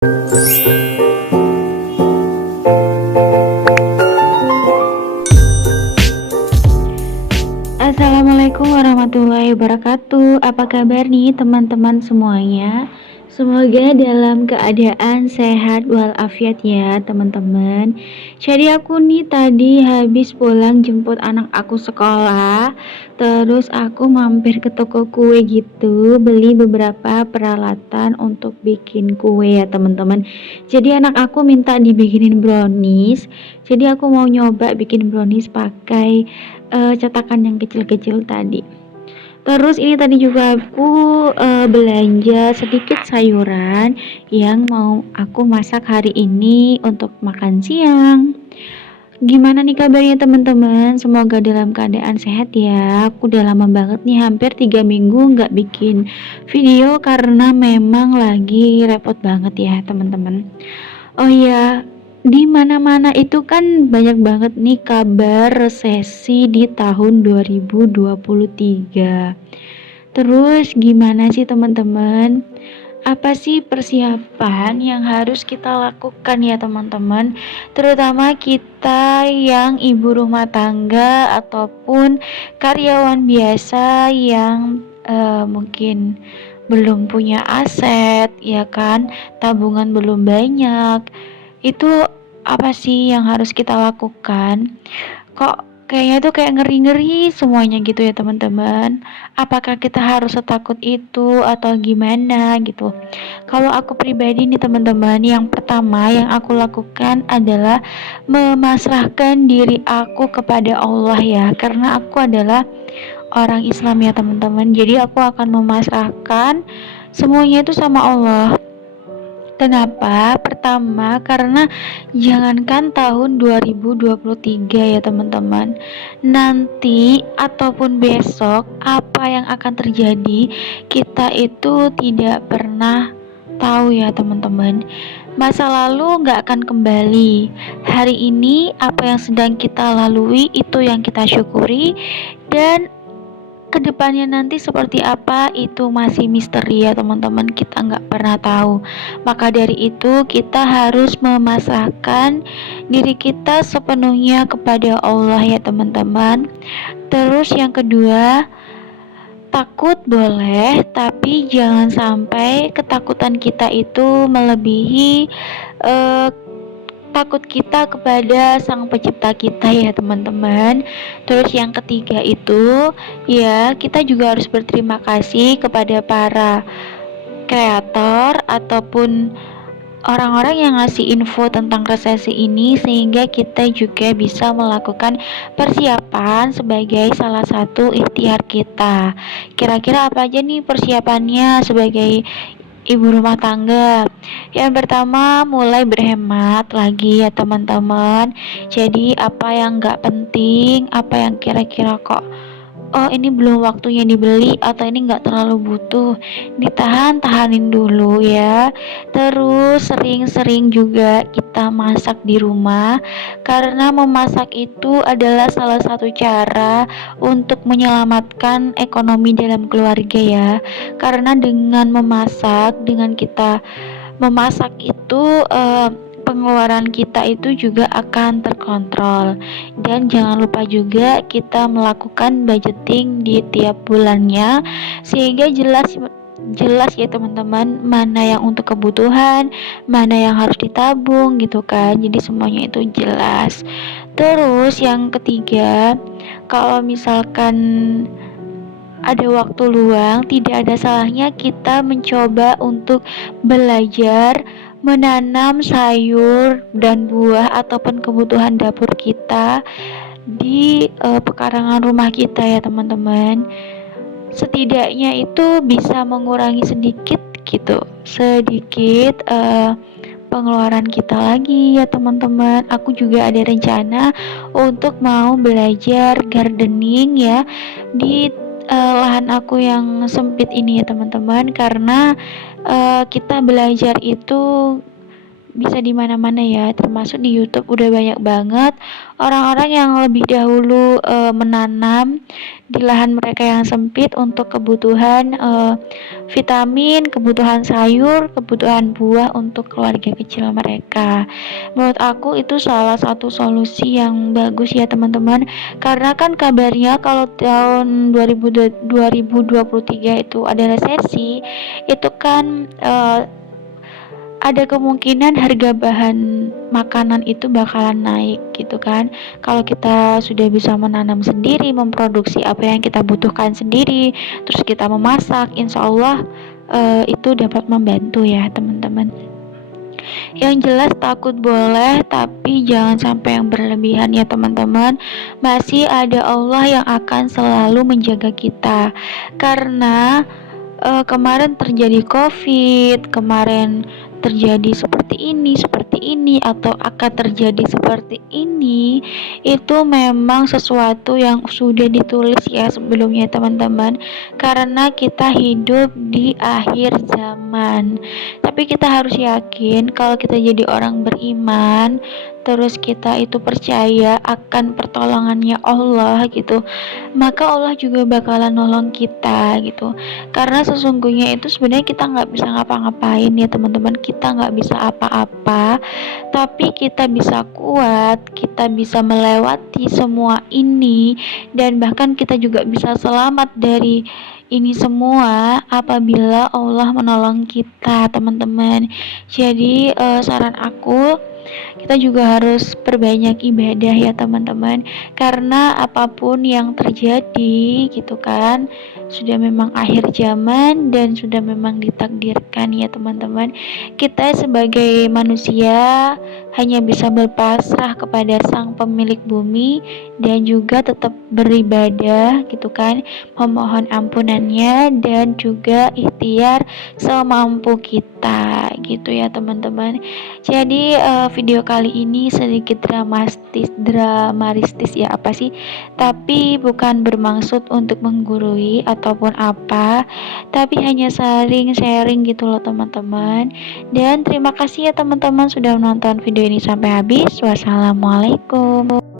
Assalamualaikum warahmatullahi wabarakatuh. Apa kabar nih teman-teman semuanya? Semoga dalam keadaan sehat walafiat ya teman-teman. Jadi aku nih tadi habis pulang jemput anak aku sekolah. Terus aku mampir ke toko kue gitu, beli beberapa peralatan untuk bikin kue ya teman-teman. Jadi anak aku minta dibikinin brownies. Jadi aku mau nyoba bikin brownies pakai cetakan yang kecil-kecil tadi. Terus ini tadi juga aku belanja sedikit sayuran yang mau aku masak hari ini untuk makan siang. Gimana nih kabarnya teman-teman? Semoga dalam keadaan sehat ya. Aku udah lama banget nih, hampir 3 minggu nggak bikin video karena memang lagi repot banget ya teman-teman. Oh iya, di mana-mana itu kan banyak banget nih kabar resesi di tahun 2023. Terus gimana sih teman-teman? Apa sih persiapan yang harus kita lakukan ya teman-teman? Terutama kita yang ibu rumah tangga ataupun karyawan biasa yang mungkin belum punya aset, ya kan? Tabungan belum banyak. Itu apa sih yang harus kita lakukan? Kok kayaknya tuh kayak ngeri-ngeri semuanya gitu ya teman-teman. Apakah kita harus setakut itu atau gimana gitu? Kalau aku pribadi nih teman-teman, yang pertama yang aku lakukan adalah memasrahkan diri aku kepada Allah ya. Karena aku adalah orang Islam ya teman-teman. Jadi aku akan memasrahkan semuanya itu sama Allah. Kenapa? Pertama, karena jangankan tahun 2023 ya teman-teman. Nanti ataupun besok apa yang akan terjadi, kita itu tidak pernah tahu ya teman-teman. Masa lalu gak akan kembali. Hari ini apa yang sedang kita lalui itu yang kita syukuri, dan kedepannya nanti seperti apa itu masih misteri ya teman-teman, kita nggak pernah tahu. Maka dari itu kita harus memasrahkan diri kita sepenuhnya kepada Allah ya teman-teman. Terus yang kedua, takut boleh, tapi jangan sampai ketakutan kita itu melebihi eh, takut kita kepada sang pencipta kita ya teman-teman. Terus yang ketiga itu ya, kita juga harus berterima kasih kepada para kreator ataupun orang-orang yang ngasih info tentang resesi ini, sehingga kita juga bisa melakukan persiapan sebagai salah satu ikhtiar kita. Kira-kira apa aja nih persiapannya sebagai ibu rumah tangga? Yang pertama, mulai berhemat lagi ya teman-teman. Jadi apa yang gak penting, apa yang kira-kira kok ini belum waktunya dibeli atau ini gak terlalu butuh, tahanin dulu ya. Terus sering-sering juga kita masak di rumah, karena memasak itu adalah salah satu cara untuk menyelamatkan ekonomi dalam keluarga ya. Karena dengan memasak, dengan kita memasak itu pengeluaran kita itu juga akan terkontrol. Dan jangan lupa juga kita melakukan budgeting di tiap bulannya, sehingga jelas ya teman-teman, mana yang untuk kebutuhan, mana yang harus ditabung gitu kan. Jadi semuanya itu jelas. Terus yang ketiga, kalau misalkan ada waktu luang, tidak ada salahnya kita mencoba untuk belajar menanam sayur dan buah ataupun kebutuhan dapur kita di pekarangan rumah kita ya teman-teman. Setidaknya itu bisa mengurangi sedikit pengeluaran kita lagi ya teman-teman. Aku juga ada rencana untuk mau belajar gardening ya di lahan aku yang sempit ini ya teman-teman, karena kita belajar itu bisa di mana-mana ya, termasuk di YouTube udah banyak banget orang-orang yang lebih dahulu menanam di lahan mereka yang sempit untuk kebutuhan vitamin, kebutuhan sayur, kebutuhan buah untuk keluarga kecil mereka. Menurut aku itu salah satu solusi yang bagus ya teman-teman, karena kan kabarnya kalau tahun 2023 itu ada resesi, itu kan ada kemungkinan harga bahan makanan itu bakalan naik gitu kan. Kalau kita sudah bisa menanam sendiri, memproduksi apa yang kita butuhkan sendiri, terus kita memasak, insya Allah itu dapat membantu ya teman-teman. Yang jelas takut boleh, tapi jangan sampai yang berlebihan ya teman-teman. Masih ada Allah yang akan selalu menjaga kita. Karena kemarin terjadi COVID, kemarin terjadi seperti ini, atau akan terjadi seperti ini, itu memang sesuatu yang sudah ditulis ya sebelumnya teman-teman, karena kita hidup di akhir zaman. Tapi kita harus yakin kalau kita jadi orang beriman, terus kita itu percaya akan pertolongannya Allah gitu, maka Allah juga bakalan nolong kita gitu. Karena sesungguhnya itu sebenarnya kita nggak bisa ngapa-ngapain ya teman-teman, kita nggak bisa apa-apa, tapi kita bisa kuat, kita bisa melewati semua ini, dan bahkan kita juga bisa selamat dari ini semua apabila Allah menolong kita teman-teman. Jadi saran aku, kita juga harus perbanyak ibadah ya teman-teman, karena apapun yang terjadi gitu kan, sudah memang akhir zaman dan sudah memang ditakdirkan ya teman-teman. Kita sebagai manusia hanya bisa berpasrah kepada sang pemilik bumi dan juga tetap beribadah gitu kan, memohon ampunannya dan juga ikhtiar semampu kita gitu ya teman-teman. Jadi video kali ini sedikit dramatistis ya apa sih, tapi bukan bermaksud untuk menggurui ataupun apa, tapi hanya saling sharing gitu loh teman-teman. Dan terima kasih ya teman-teman sudah menonton video ini sampai habis. Wassalamualaikum.